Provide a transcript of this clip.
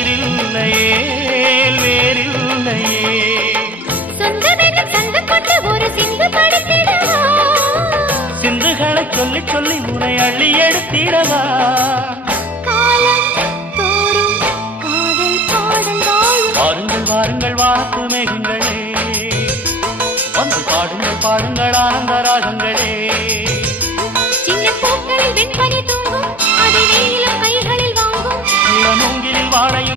உயிரில்லையே வேறில்லையே. சொந்தமென சந்து கொண்டு ஒரு சிந்து படுத்திடவா, சிந்துகளை சொல்லி சொல்லி உனை அள்ளி எடுத்திடவா.